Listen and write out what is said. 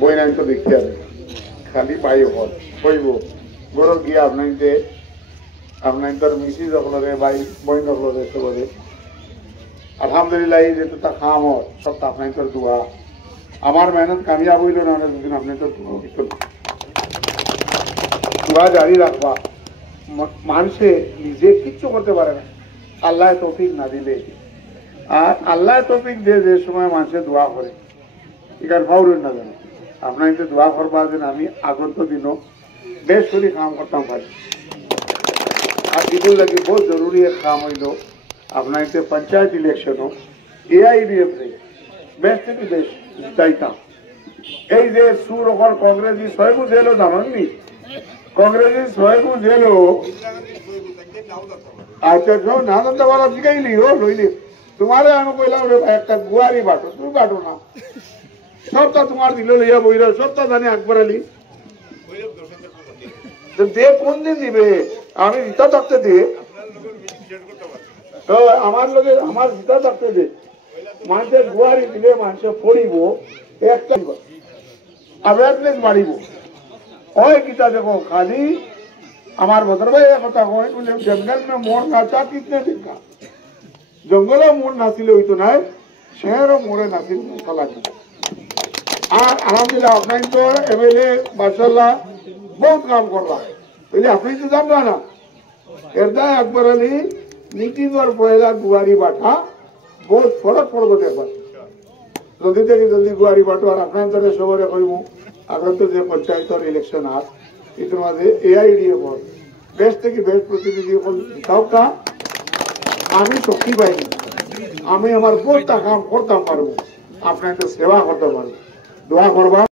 বই নাই তো দেখিয়া দেয় খালি পাই হল হইব গরো গিয়া আপনার তোর মিসি যখলরে বাই বই যখলরে সবরে আলহামদুলিল্লাহ এই যেহেতু তা খাম হয় সব তা আপনার তোর দোয়া আমার মেহনত কামিয়াব হইল না দুদিন আপনি তোর দোয়া জারি রাখবা মানুষে নিজে কিচ্ছু করতে পারে না আল্লাহ তৌফিক না দিলে আর আল্লাহ তৌফিক দিয়ে যে সময় মানুষের দোয়া করে এখানে ফাউরেন না জানো আপনার দোয়া করবা যেন আমি আগন্ত দিনও বেশ করে কাম করতাম পারি আর এগুলো লাগে বহুত জরুরি এক কাম হইল আপনার পঞ্চায়েত ইলেকশনও AIDF বেশ থেকে বেশ জিতাইতাম এই যে সুর ওখান কংগ্রেসি সহেবু জেলো জানেননি কংগ্রেসি সহেবু জেলো আচ্ছা না জানতে পারা শিখাইলি ও লইলি তোমারে আমি কইলাম রে ভাই একটা গুয়ারি বাটো তুমি বাটো না সবটা তোমার দিল লইয়া বইরা সবটা জানি আকবর আলী দে কোন দিন দিবে আমি জিতা থাকতে দে আমার লোকে আমার জিতা থাকতে দে মানুষের গুয়ারি দিলে মানুষের পড়িব একটা অ্যাওয়ারনেস বাড়িব হয় কিতা দেখো খালি আমার বদর ভাই কথা হয় বলে জঙ্গল में मोर नाचा कितने दिन का जंगल मोर नाचिले হইতো না শহর মোরে নাচিল মশলা আর আলহামদুলিল্লাহ আপনার তো MLA মাশাআল্লাহ বহুত কাম করলা বলে আপনি তো জানবা না এরদা আকবর আলী मीटिंग और पहला गुआरी बाटा बहुत फरक पड़ब देखा जल्दी থেকে जल्दी गुआरी बाटो और আপনার সবরে কইব আগত যে পঞ্চায়েতের ইলেকশন আর এটার মধ্যে AIDF বেশ থেকে বেশ প্রতিনিধি তাওকা আমি শক্তি পাইনি আমি আমার বহুত কাম করতাম পারবো আপনার সেবা করতে পারবো দোয়া করবা